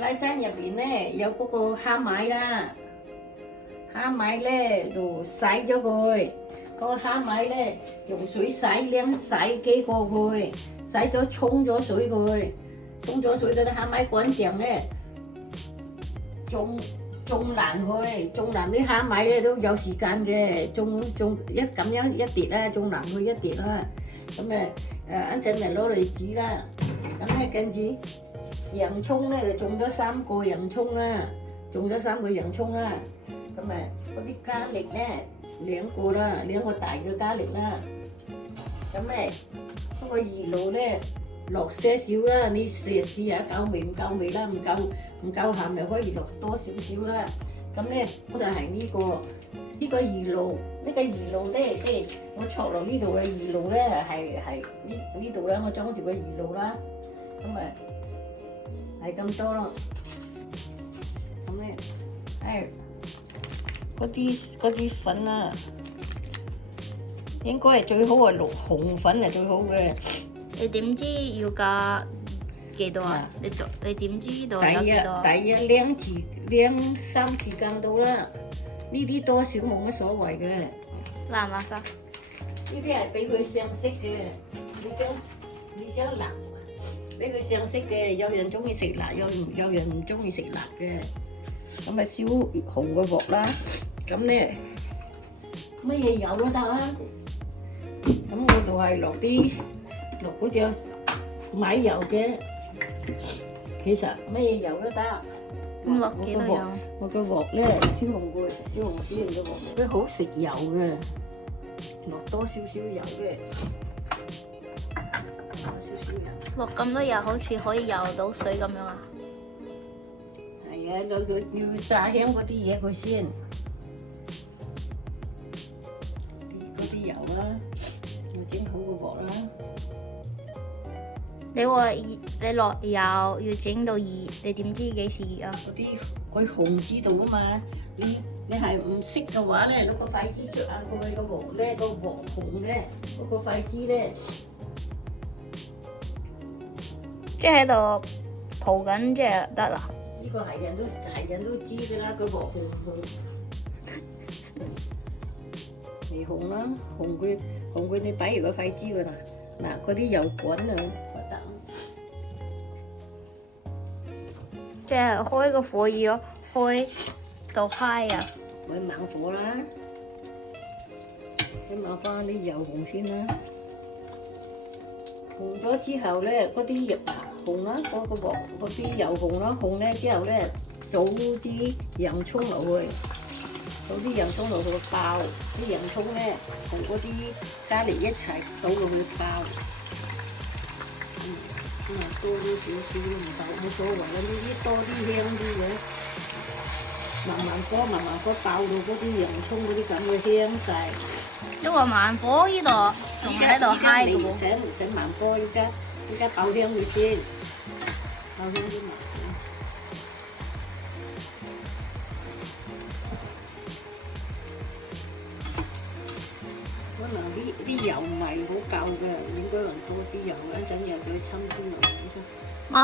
拉蒸入邊咧有嗰個蝦米啦，蝦米咧就洗咗佢，嗰個蝦米咧用水洗兩洗幾個佢，洗咗沖咗水佢，沖咗水嗰啲蝦米乾淨咧，種爛佢，種爛啲蝦米咧都有時間嘅，種一咁樣一碟啦，種爛佢一碟啦，咁誒一陣咪攞嚟煮啦，咁咧跟住。洋葱咧就種咗3個洋葱啦，種咗3個洋葱啦，咁誒嗰啲咖喱咧2個啦，2個大嘅咖喱啦，咁咧嗰個魚露咧落些少啦，你試下夠味唔夠味啦，唔夠鹹咪可以落多少少啦，咁咧我就係呢個魚露，呢個魚露咧即係我戳落呢度嘅魚露咧係呢度啦，我裝住個魚露啦，咁誒。係咁多咯，咁咧，嗰啲粉啊，應該係最好係紅粉係最好嘅。你點知要加幾多啊？你點知呢度有幾多？第一兩三匙羹到啦，呢啲多少冇乜所謂嘅。辣唔辣㗎？呢啲係俾佢上色嘅，你想辣？俾佢上色嘅，有人中意食辣，有人唔中意食辣嘅。咁咪燒紅個鑊啦，咁咧乜嘢油都得啊。咁我就係落嗰隻米油啫。其實乜嘢油都得。咁落幾多油？我個鑊咧燒紅個鑊，佢好食油嘅，落多少少油嘅。落咁多油，好似可以游到水咁樣啊！係啊，要炸香嗰啲嘢佢先，嗰啲油啦，要整好個鑊啦。你話你落油要整到熱，你點知幾時熱啊？嗰啲佢紅知道噶嘛？你係唔識嘅話咧，攞個筷子捽下佢個鑊咧，個鑊紅咧，嗰個筷子咧。即係喺度蒲緊，即係得啦。呢個係人都知㗎啦，個鑊紅未紅啦，紅佢你擺入個筷子㗎啦。嗱，嗰啲油滾啊，得。即係開個火要開到 high 啊！開猛火啦，你抹翻啲油紅先啦。紅咗之後咧，嗰啲油紅啦，嗰個鑊嗰啲油紅啦，紅咧之後咧，倒啲洋葱落去，倒啲洋葱落去爆，啲洋葱咧同嗰啲咖喱一齊倒落去爆。多啲少少唔夠冇所謂啦，呢啲多啲香啲嘅，慢慢火爆到嗰啲洋葱嗰啲咁嘅香滯。你話慢火呢度仲喺度 high 嘅喎。唔使慢火，依家爆香佢先，爆香啲麻。可能啲油唔係好夠嘅，應該能多啲油，一陣又再侵啲油。媽，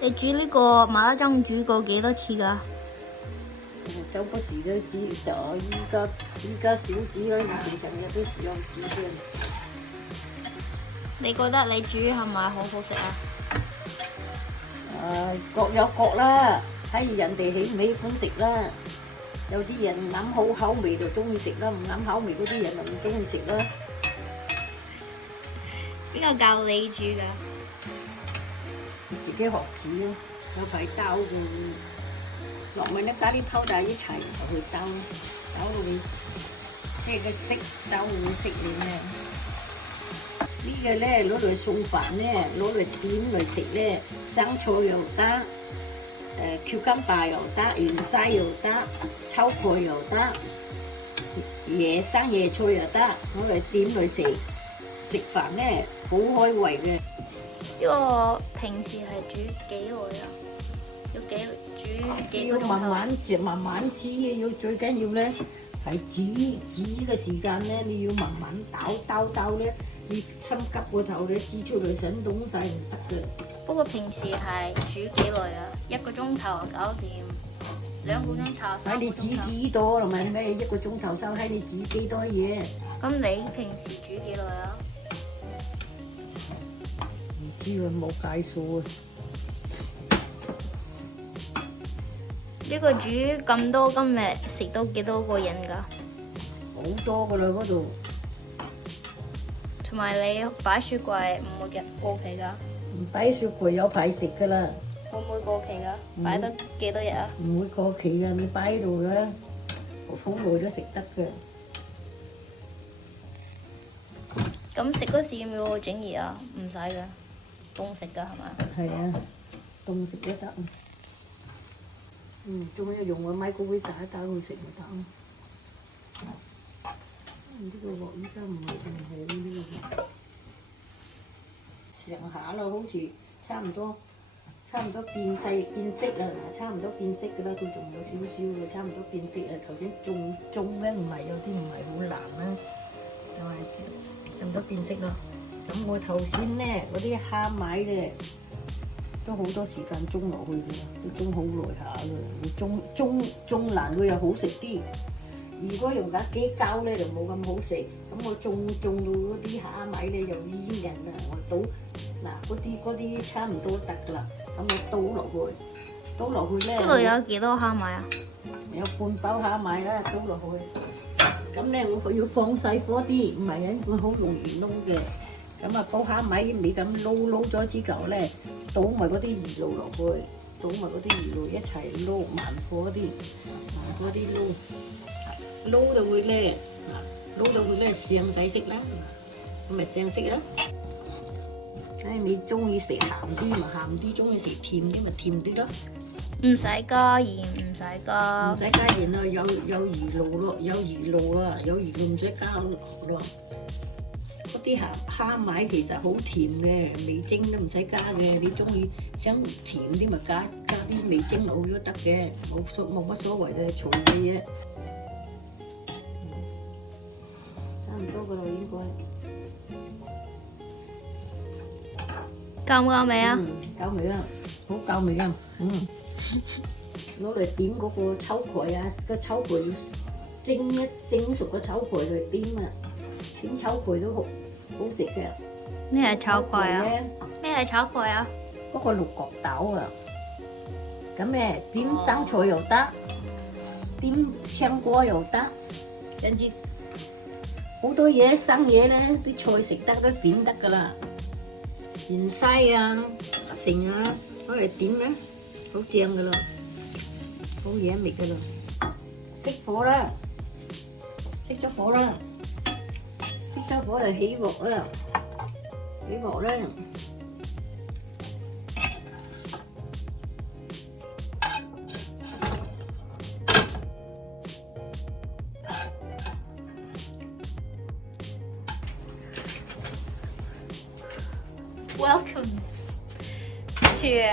你煮呢個麻辣醬煮過幾多次㗎？周不時都煮咗，依家少煮啦，以前成日都有煮嘅。你覺得你煮係咪好好食啊？各有各啦，睇人哋喜唔喜歡食啦。有啲人啱好口味就中意食啦，唔啱口味嗰啲人就唔中意食啦。邊個教你煮㗎？自己學煮咯，有塊刀嘅，落埋啲咖喱泡就一齊就去兜到你，即係個色兜會色你咧。呢個咧攞嚟送飯咧，攞嚟點嚟食咧，生菜又得，喬金巴又得，芫茜又得，秋葵又得，生椰菜又得，攞嚟點嚟食飯咧好開胃嘅。呢個平時係煮幾耐啊？要煮幾個鐘頭？慢慢煮，最緊要咧係煮嘅時間咧，你要慢慢兜咧，你心急過頭咧煮出嚟想凍晒唔得嘅。不過平時係煮幾耐啊？1個鐘頭搞掂，2個鐘頭、3睇你煮個鐘頭。幾多同埋咩1個鐘頭收，睇你煮幾多嘢。咁你平時煮幾耐啊？唔知喎，冇計數啊！呢個煮咁多，今日食到幾多個人㗎？好多噶啦嗰度，同埋你擺雪櫃唔會過期㗎？唔擺雪櫃有排食噶啦，會唔會過期㗎？擺得幾多日啊？唔會過期噶，你擺喺度啦，好耐都食得嘅。咁食嗰時要唔要整熱啊？唔使㗎，凍食㗎係咪？係啊，凍食都得。仲要用個米高威打一打佢食咪得咯。呢個鑊依家唔係呢個，上下咯，好似差唔多變色啦，差唔多變色噶啦，佢仲有少少嘅，差唔多變色啦。頭先種咧唔係有啲唔係好難啦，就係差唔多變色咯。咁我頭先咧嗰啲蝦米咧都好多時間種落去嘅，都種好耐下嘅，你種爛佢又好食啲。如果用架機膠咧就冇咁好食，咁我種到嗰啲蝦米咧又煙韌啦，我倒嗱嗰啲差唔多得噶啦，咁我倒落去咧，呢度有幾多蝦米啊？有半包蝦米啦，倒落去，咁咧我要放細火啲，唔係啊，我好容易燶嘅，咁啊包蝦米你咁撈咗之後咧，倒埋嗰啲魚露落去，倒埋嗰啲魚露一齊撈，慢火啲撈。撈到會咧，上晒色啦，咁咪上色咯。唉，你中意食鹹啲咪鹹啲，中意食甜啲咪甜啲咯。唔使加鹽，唔使加。唔使加鹽啊，有魚露咯，有魚露唔使加咯。嗰啲蝦米其實好甜嘅，味精都唔使加嘅。你中意想甜啲咪加啲味精落去都得嘅，冇乜所謂嘅，隨你嘅。差唔多噶啦，應該。夠唔夠味啊？夠味啦，好夠味啊！攞嚟點嗰個秋葵啊，個秋葵要蒸熟個秋葵嚟點啊，點秋葵都好食嘅。咩係秋葵啊？咩係秋葵啊？嗰個綠角豆啊，咁咧點生菜又得，點青瓜又得，跟住好多嘢生嘢咧，啲菜食得都點得噶啦。芫茜啊、成啊，攞嚟點咧，好正噶啦，好惹味噶啦。熄火啦，熄咗火啦，熄咗火就起鑊啦，起鑊啦。Welcome to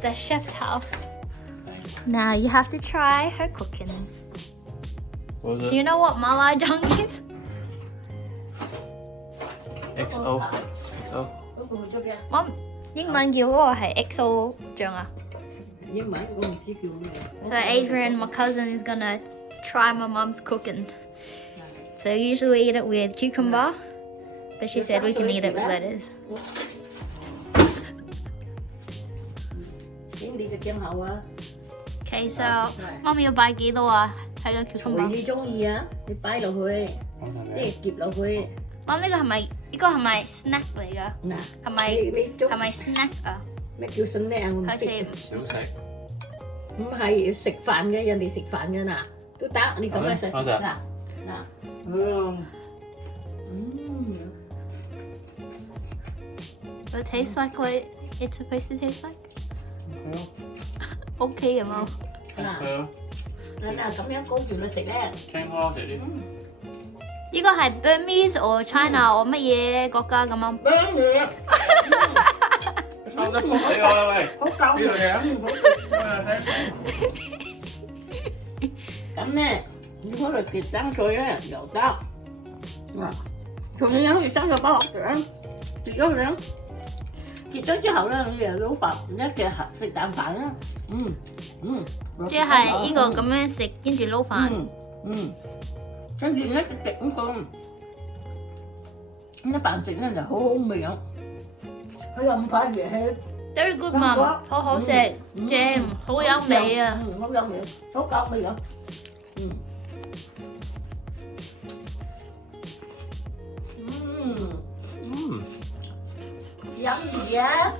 the chef's house. Now you have to try her cooking. What was Do you it? know what Malajong is? XO. XO. 嗰個做咩？我英文叫嗰個係 XO 醬啊。英文我唔知叫咩。 So Adrian, my cousin, is gonna try my mom's cooking. So I usually eat it with cucumber, but she said we can eat it with lettuce. 點你嘅鏡口啊？ Okay, so 媽咪要擺幾多啊？睇咗隨 cucumber。你中意啊，你擺落去，即係夾落去。媽呢個係咪 snack 嚟㗎？嗱，係咪你中係咪 snack 啊？咩叫筍咧？我唔好似識。小食。唔係食飯嘅，人哋食飯嘅嗱，都得。你咁樣食好食嗱，Does it taste like what it's supposed to taste like? OK 嘅貓。嗱咁樣高住嚟食咧，青瓜食啲。呢個係 Burmese or China or 乜嘢國家咁啊？乜嘢？收得谷俾我啦喂！好夠呢度嘅。咁咧，你可能夾生菜咧又得，嗱，同樣好似生菜包落醬，食咗兩，結咗之後咧，你又撈飯，一嘅食啖飯啦。即係呢個咁樣食，跟住撈飯。跟住咧食咁個，啲飯食咧就好好味啊！佢又唔怕熱氣。Very good mum，好好食，正，好有味啊！好有味，好夠味啊！飲gì á?